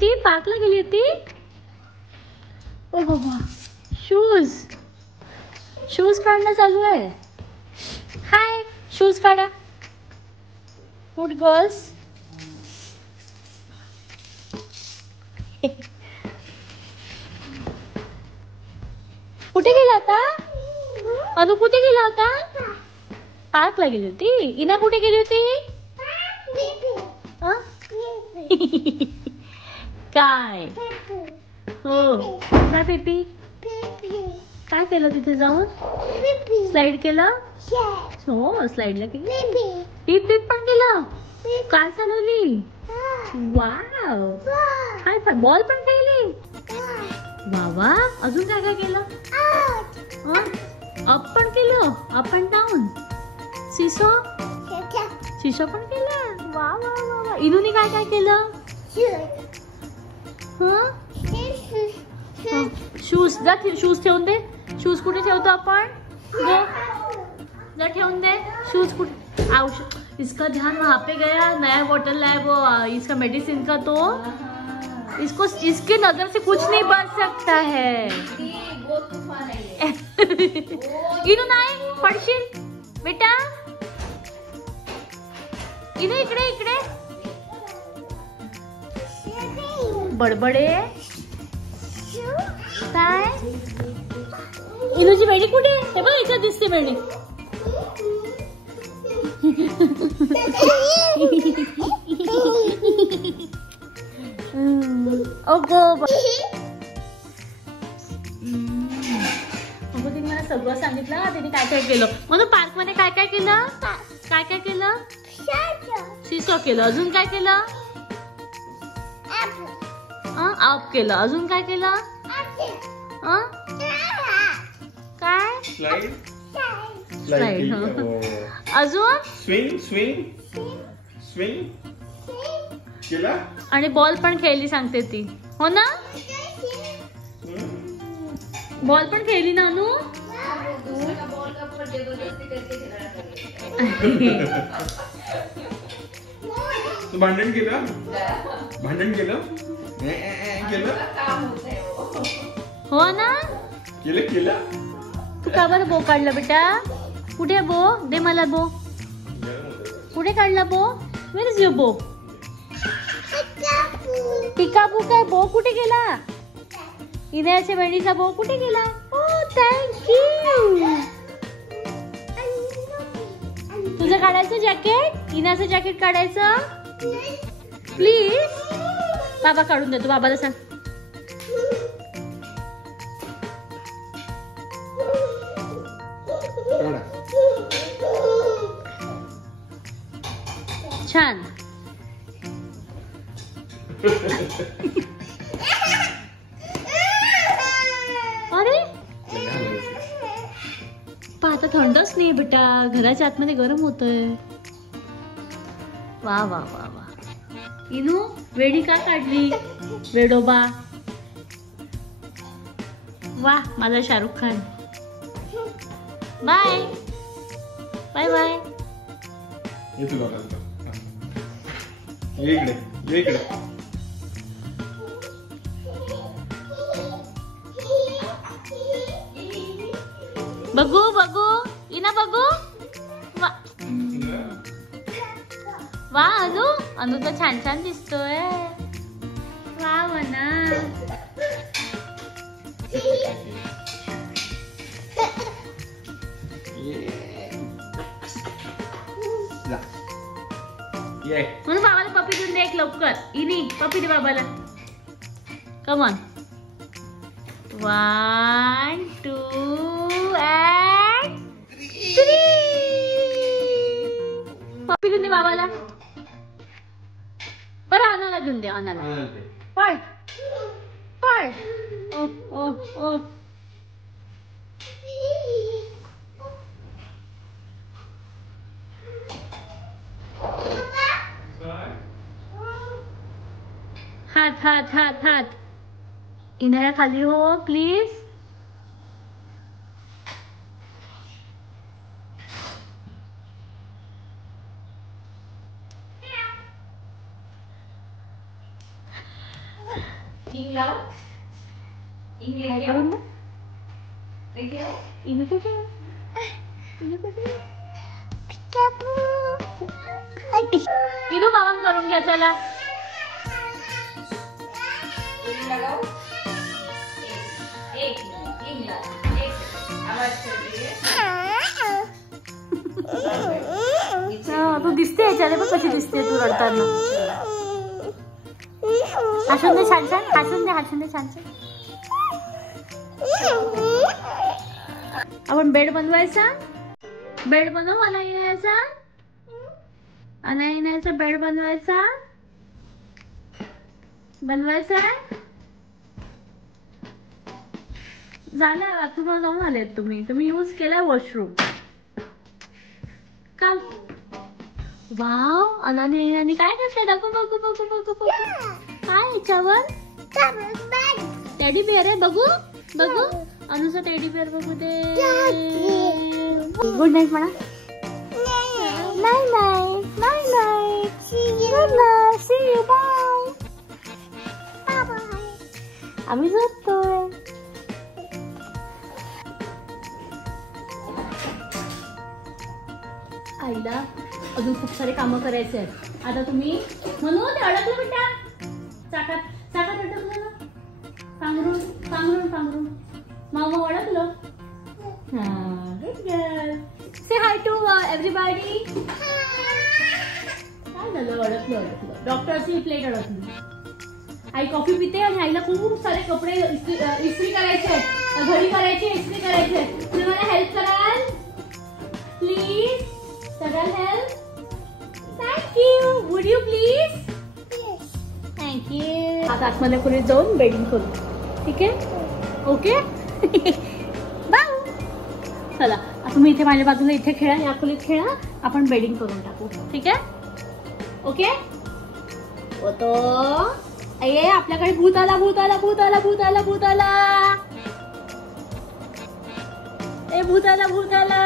ती पार्कला गेली होती. ओ बाबा, शूज शूज काढणं चालू आहे. हाय, शूज काढा. Good girls. कुठे गेला होता अनु? कुठे गेला होता? पार्कला गेली होती. इना कुठे गेली होती? काय हो काय पेपी? काय केलं तिथे जाऊन? स्लाइड केलं? हो, स्लाइडला केली. पीप पीप पण केलं. काय चालवली? वाव. काय बॉल पण खेळली? वा. अजून काय काय केलं? अप पण केलं. Up and down. सिसो पण केलं. वा. इनूने काय काय केलं? शूज शूज ठेवून दे. शूज कुठे ठेवतो आपण? जा ठेवून दे. शूज कुठे? इसका ध्यान वहाँ पे गया. नया बॉटल है वो इसका मेडिसिन का, तो इसको इसकी नजर से कुछ नहीं बच सकता है. इनू नाही पडशील बेटा. इनू इकडे बडबडे. काय इनूची बेडी कुठे? हे बघ, याच्यात दिसते बेडी. अगो तिने मला सगळं सांगितलं. तिने काय काय केलं म्हणून. पार्क मध्ये काय काय केलं? काय काय केलं? सिसो केलं. अजून काय केलं? अप केलं. अजून काय केलं? काय? स्लाइड. अजून स्विंग केला. आणि बॉल पण खेळली सांगते ती. हो ना? बॉल पण खेळली ना अनु? तू भांडण केलं? हो ना? केलं. तू का बरं बो काढला बेटा? कुठे बो? दे मला बो. कुठे काढला बो? वेर इज युअर बो? पिकाबू काय? बो कुठे गेला? इनायाच्या बहिणीचा बो कुठे गेला? थँक्यू. तुझं काढायचं जॅकेट? इनाचं जॅकेट काढायचं प्लीज. बाबा काढून देतो. बाबाला सांग. छान. अरे आता थंडच नाही बेटा. घराच्या आतमध्ये गरम होतंय. वा. इनू वेडी का काढली? वेडोबा. वा माझा शाहरुख खान. बाय. इकडे. बघू इना बघू. वा अनु तर छान दिसतोय. वा म्हणा. म्हणून बाबाला पप्पी देऊन दे एक लवकर. इनी पप्पी दे बाबाला. Come on. 1 2 and 3. पप्पी देऊन दे बाबाला. बरं अनाला देऊन दे. अनाला पळ. ओ. हात. इनाया खाली हो प्लीज. इनू मामा करून घ्या चला. तू दिसते याच्याने पण कशी दिसते तू रडताना. हसून दे छान छान, हसून दे छान छान. आपण बेड बनवायचा. बेड बनव. मला येण्याचा बेड बनवायचा झालं. बाथरूमला जाऊन आलेत तुम्ही यूज केला वॉशरूम का? वाव. अनाने काय करते? दाखव बघू बघू बघू बघू. काय याच्यावर टेडी बिअर आहे. बघू बघू. अनुचा टेडी बिअर बघू दे. गुड नाईट म्हणा. नाही नाही नाही नाही. Good night. See you. Bye. आम्ही झोपतोय. आईला अजून खूप सारे कामं करायचे आहेत. आता तुम्ही म्हणू ते अडकलं बेटा. चाकात अडकलं. पांघरून मामा अडकलं. से हाय टू एव्हरीबॉडी. काय झालं? अडकलं. डॉक्टरची प्लेट अडकली. आई कॉफी पिते आणि आईला खूप सारे कपडे इस्त्री करायचे आहेत. घडी करायची, इस्त्री करायचे. तुम्ही मला हेल्प कराल प्लीज? सगळं help. Thank you. Would you please? Thank you. आता आतमध्ये खोलीत जाऊन बेडिंग करू. ठीक आहे? ओके. बाय. चला आता तुम्ही इथे माझ्या बाजूला इथे खेळा. या खोलीत खेळा. आपण बेडिंग करून टाकू. ठीक आहे? ओके. होतो. ये आपल्याकडे भूत आला. ए भूत आला.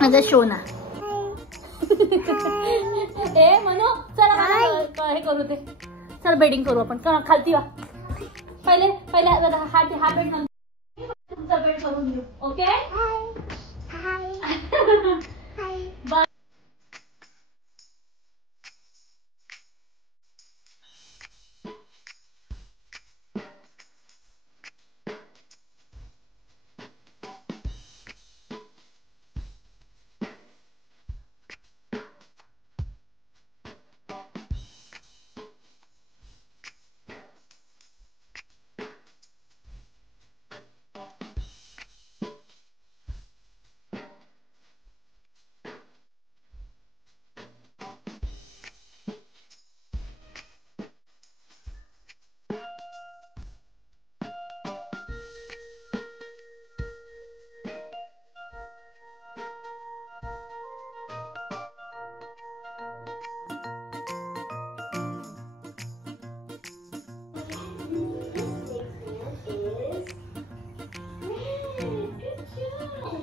माझा शोना. ए म्हणू चला हे करू ते. चल बेडिंग करू आपण. खालती वा. पहिले हा बेड तुमचा बेड करून घेऊ. ओके. बाय.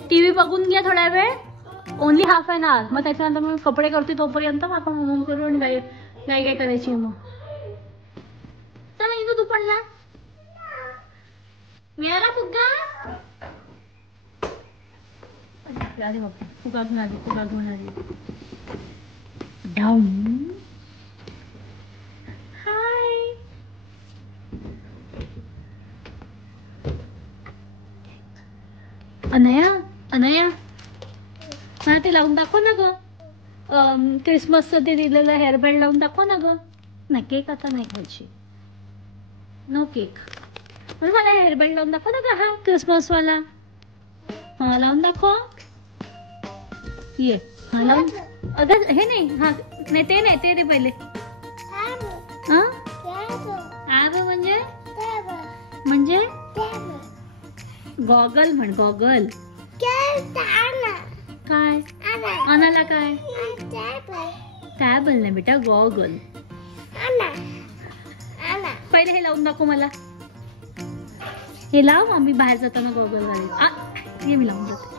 टीव्ही बघून घ्या थोडा वेळ. Only half an hour. मग त्याच्यानंतर मग कपडे करते तोपर्यंत आपण होम करू आणि काय करायची मग. चला इथं तू पण ना. मिळाला फुगा. अरे बाबा फुगा घेऊन आली. डाऊन. हाय. अनया हा ते लावून दाखव ना ग. क्रिसमसचं ते दिलेलं हेअर बँड लावून दाखव ना ग. नाही केक आता नाही खायची. No cake. पण मला हेअर बँड लावून दाखव ना ग. हा क्रिसमस वाला. हा लावून दाखव. ये हा लावून. अगं हे नाही. हा नाही ते नाही ते पहिले. हा म्हणजे गॉगल म्हण. गॉगल काय? आणाला काय? टॅबल नाही बेटा. गॉगल. पहिले हे लावून दाखव मला. हे लाव. आम्ही बाहेर जाताना गॉगल घालेल. हे मी लावून देते.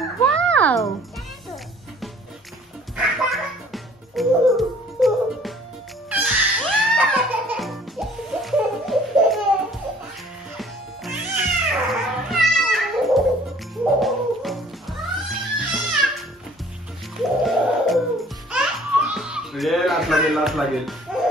वाव. लात लागेल.